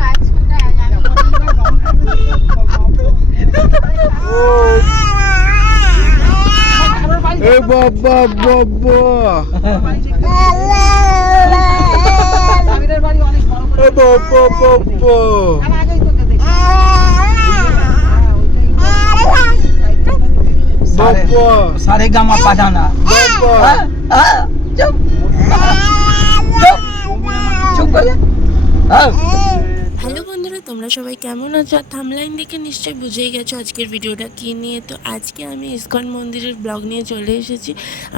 গাছ কোথায় জানো এ বাবা বাবা। এ বাবা বাবা পাঠানা বাবা চুপ চুপ চুপ করে হ্যাঁ হ্যালো বন্ধুরা, তোমরা সবাই কেমন আছো? আর থামলাইন দেখে নিশ্চয়ই বুঝেই গেছো আজকের ভিডিওটা কী নিয়ে। তো আজকে আমি ইসকন মন্দিরের ব্লগ নিয়ে চলে এসেছি।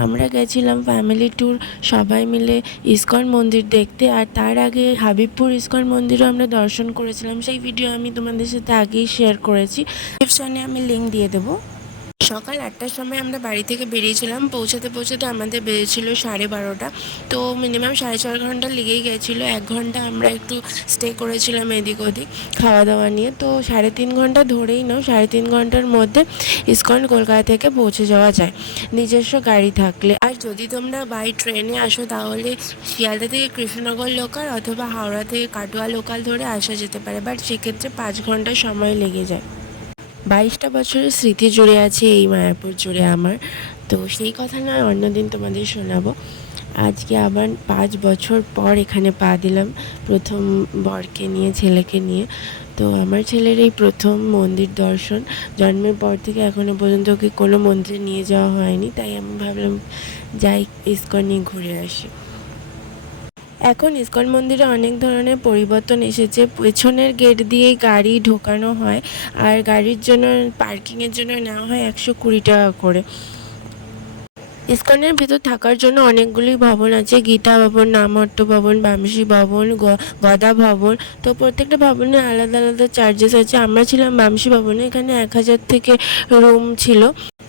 আমরা গেছিলাম ফ্যামিলি ট্যুর সবাই মিলে ইস্কন মন্দির দেখতে। আর তার আগে হাবিবপুর ইস্কন মন্দিরও আমরা দর্শন করেছিলাম। সেই ভিডিও আমি তোমাদের সাথে আগেই শেয়ার করেছি। ডিসক্রিপশনে আমি লিঙ্ক দিয়ে দেবো। সকাল আটটার সময় আমরা বাড়ি থেকে বেরিয়েছিলাম। পৌঁছাতে পৌঁছাতে আমাদের বেরিয়েছিল সাড়ে বারোটা। তো মিনিমাম সাড়ে চার ঘণ্টা লেগেই গেছিল। এক ঘণ্টা আমরা একটু স্টে করেছিলাম এদিক ওদিক খাওয়া দাওয়া নিয়ে। তো সাড়ে তিন ঘণ্টা ধরেই নাও, সাড়ে তিন ঘণ্টার মধ্যে ইসকন কলকাতা থেকে পৌঁছে যাওয়া যায়। নিজস্ব গাড়ি থাকলে। আর যদি তোমরা বাই ট্রেনে আসো, তাহলে শিয়ালদা থেকে কৃষ্ণনগর লোকাল অথবা হাওড়া থেকে কাটোয়া লোকাল ধরে আসা যেতে পারে। বাট সেক্ষেত্রে পাঁচ ঘণ্টা সময় লেগে যায়। বাইশটা বছরের স্মৃতি জুড়ে আছে এই মায়াপুর জুড়ে আমার। তো সেই কথা নয় অন্যদিন তোমাদের শোনাবো। আজকে আবার পাঁচ বছর পর এখানে পা দিলাম প্রথম বরকে নিয়ে, ছেলেকে নিয়ে। তো আমার ছেলের এই প্রথম মন্দির দর্শন, জন্মের পর থেকে এখনও পর্যন্ত ওকে কোনো মন্দিরে নিয়ে যাওয়া হয়নি। তাই আমি ভাবলাম যাই, ইস্কন নিয়ে ঘুরে আসি। এখন ইসকন মন্দিরে অনেক ধরনের পরিবর্তন এসেছে। পেছনের গেট দিয়েই গাড়ি ঢোকানো হয় আর গাড়ির জন্য পার্কিংয়ের জন্য নেওয়া হয় একশো কুড়ি টাকা করে। ইস্কনের ভেতর থাকার জন্য অনেকগুলি ভবন আছে। গীতা ভবন, নামহট্ট ভবন, বামসি ভবন গদা ভবন। তো প্রত্যেকটা ভবনে আলাদা আলাদা চার্জেস আছে। আমরা ছিলাম বামসি ভবনে। এখানে এক হাজার থেকে রুম ছিল।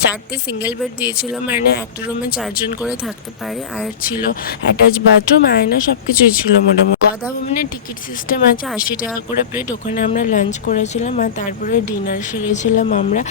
চারটে সিঙ্গেল বেড দিয়েছিল মানে একটা রুমে চারজন করে থাকতে পারে। আর ছিল অ্যাটাচ বাথরুম আয়না সব কিছুই ছিল মোটামুটি। গদা ভবনের টিকিট সিস্টেম আছে, আশি টাকা করে প্লেট ওখানে আমরা লাঞ্চ করেছিলাম আর তারপরে ডিনার সেরেছিলাম আমরা।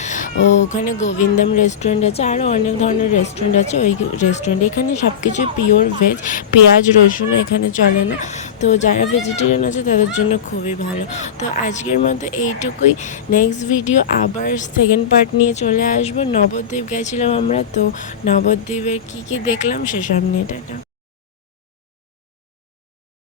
ও, ওখানে গোবিন্দম রেস্টুরেন্ট আছে আরও অনেক ধরনের রেস্টুরেন্ট আছে। ওই রেস্টুরেন্ট এখানে সব কিছু পিওর ভেজ পেঁয়াজ, রসুন এখানে চলে না। তো যারা ভেজিটেরিয়ান আছে, তাদের জন্য খুবই ভালো। তো আজকের মতো এইটুকুই। নেক্সট ভিডিও আবার সেকেন্ড পার্ট নিয়ে চলে আসব। নবদ্বীপ গেছিলাম আমরা, তো নবদ্বীপের কি কি দেখলাম সেসব নিয়ে। টাটা।